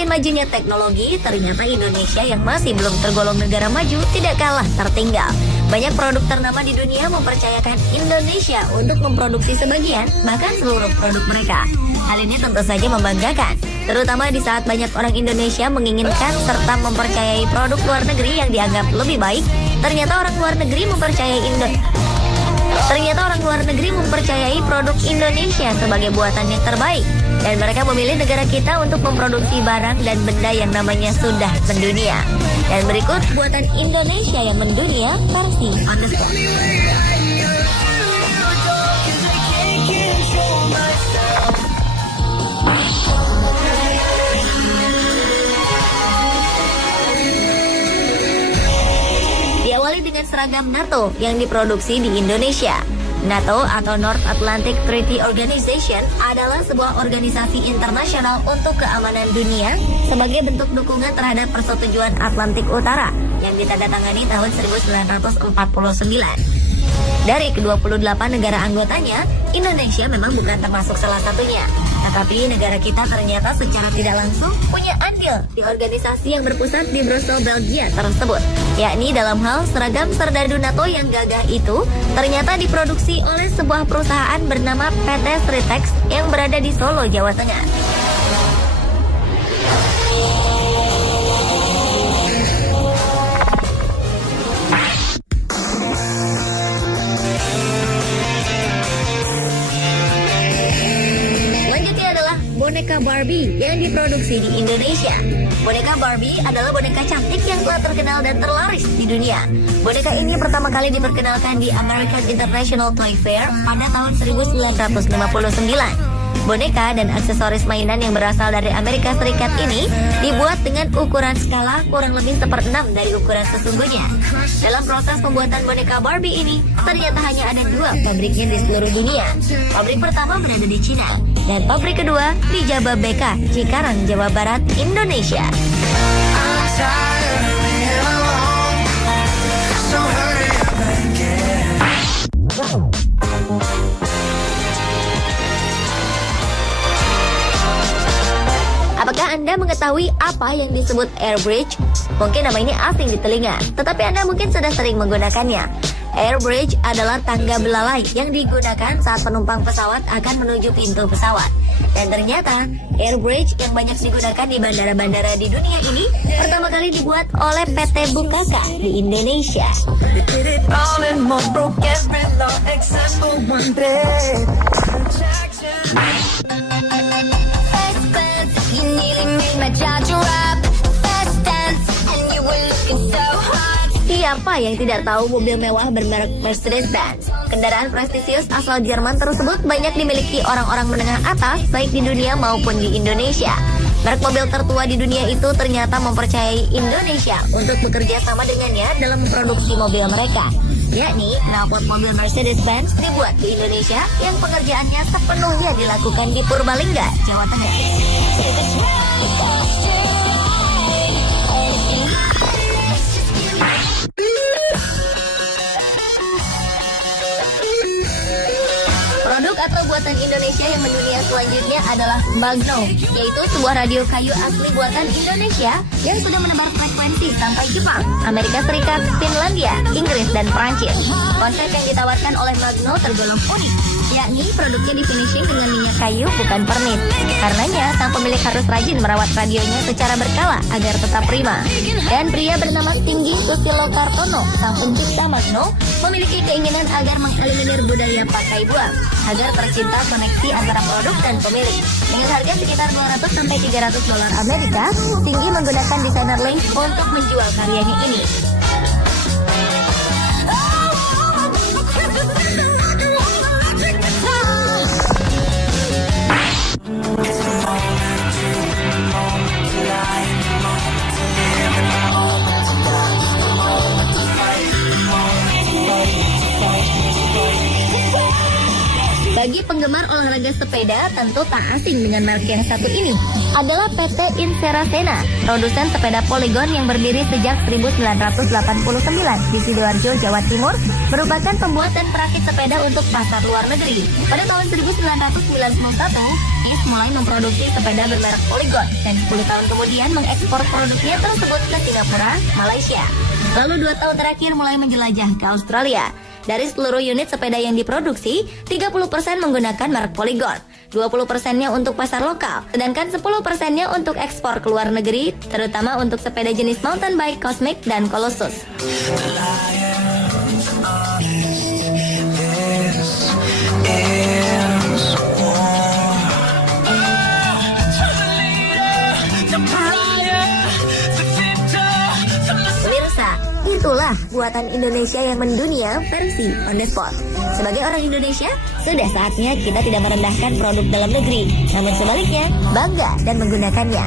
Semakin majunya teknologi, ternyata Indonesia yang masih belum tergolong negara maju tidak kalah tertinggal. Banyak produk ternama di dunia mempercayakan Indonesia untuk memproduksi sebagian, bahkan seluruh produk mereka. Hal ini tentu saja membanggakan, terutama di saat banyak orang Indonesia menginginkan serta mempercayai produk luar negeri yang dianggap lebih baik. Ternyata orang luar negeri mempercayai produk Indonesia sebagai buatan yang terbaik. Dan mereka memilih negara kita untuk memproduksi barang dan benda yang namanya sudah mendunia. Dan berikut buatan Indonesia yang mendunia versi on the spot. Diawali dengan seragam NATO yang diproduksi di Indonesia. NATO atau North Atlantic Treaty Organization adalah sebuah organisasi internasional untuk keamanan dunia sebagai bentuk dukungan terhadap Persetujuan Atlantik Utara yang ditandatangani tahun 1949. Dari ke-28 negara anggotanya, Indonesia memang bukan termasuk salah satunya. Tetapi negara kita ternyata secara tidak langsung punya andil di organisasi yang berpusat di Brussels, Belgia tersebut. Yakni dalam hal seragam serdadu NATO yang gagah itu ternyata diproduksi oleh sebuah perusahaan bernama PT Sritex yang berada di Solo, Jawa Tengah. Boneka Barbie yang diproduksi di Indonesia. Boneka Barbie adalah boneka cantik yang telah terkenal dan terlaris di dunia. Boneka ini pertama kali diperkenalkan di American International Toy Fair pada tahun 1959. Boneka dan aksesoris mainan yang berasal dari Amerika Serikat ini dibuat dengan ukuran skala kurang lebih 1/6 dari ukuran sesungguhnya. Dalam proses pembuatan boneka Barbie ini, ternyata hanya ada 2 pabriknya di seluruh dunia. Pabrik pertama berada di Cina, dan pabrik kedua di Jababeka, Cikarang, Jawa Barat, Indonesia. Apakah Anda mengetahui apa yang disebut air bridge? Mungkin nama ini asing di telinga, tetapi Anda mungkin sudah sering menggunakannya. Air bridge adalah tangga belalai yang digunakan saat penumpang pesawat akan menuju pintu pesawat. Dan ternyata, air bridge yang banyak digunakan di bandara-bandara di dunia ini pertama kali dibuat oleh PT Bukaka di Indonesia. Siapa yang tidak tahu mobil mewah bermerek Mercedes-Benz? Kendaraan prestisius asal Jerman tersebut banyak dimiliki orang-orang menengah atas, baik di dunia maupun di Indonesia. Merek mobil tertua di dunia itu ternyata mempercayai Indonesia untuk bekerja sama dengannya dalam memproduksi mobil mereka. Yakni, knalpot mobil Mercedes-Benz dibuat di Indonesia yang pengerjaannya sepenuhnya dilakukan di Purbalingga, Jawa Tengah. Produk atau buatan Indonesia yang mendunia selanjutnya adalah Magno, yaitu sebuah radio kayu asli buatan Indonesia yang sudah menebar frekuensi sampai Jepang, Amerika Serikat, Finlandia, Inggris, dan Prancis. Konsep yang ditawarkan oleh Magno tergolong unik, yakni produknya di finishing dengan minyak kayu bukan pernis. Karenanya, sang pemilik harus rajin merawat radionya secara berkala agar tetap prima. Dan pria bernama Tinggi Susilo Kartono, sang pencipta Magno, memiliki keinginan agar mengeliminir budaya pakai buang, agar tercipta koneksi antara produk dan pemilik. Dengan harga sekitar $200-300 Amerika, Tinggi menggunakan desainer link untuk menjual karyanya ini. Bagi penggemar olahraga sepeda, tentu tak asing dengan merek yang satu ini. Adalah PT Inserasena, produsen sepeda Polygon yang berdiri sejak 1989 di Sidoarjo, Jawa Timur, merupakan pembuat dan perakit sepeda untuk pasar luar negeri. Pada tahun 1991, IS mulai memproduksi sepeda bermerek Polygon dan 10 tahun kemudian mengekspor produknya tersebut ke Singapura, Malaysia. Lalu 2 tahun terakhir mulai menjelajah ke Australia. Dari seluruh unit sepeda yang diproduksi, 30% menggunakan merek Polygon, 20%-nya untuk pasar lokal, sedangkan 10%-nya untuk ekspor ke luar negeri, terutama untuk sepeda jenis mountain bike Cosmic dan Colossus. Itulah buatan Indonesia yang mendunia versi On The Spot. Sebagai orang Indonesia, sudah saatnya kita tidak merendahkan produk dalam negeri, namun sebaliknya, bangga dan menggunakannya.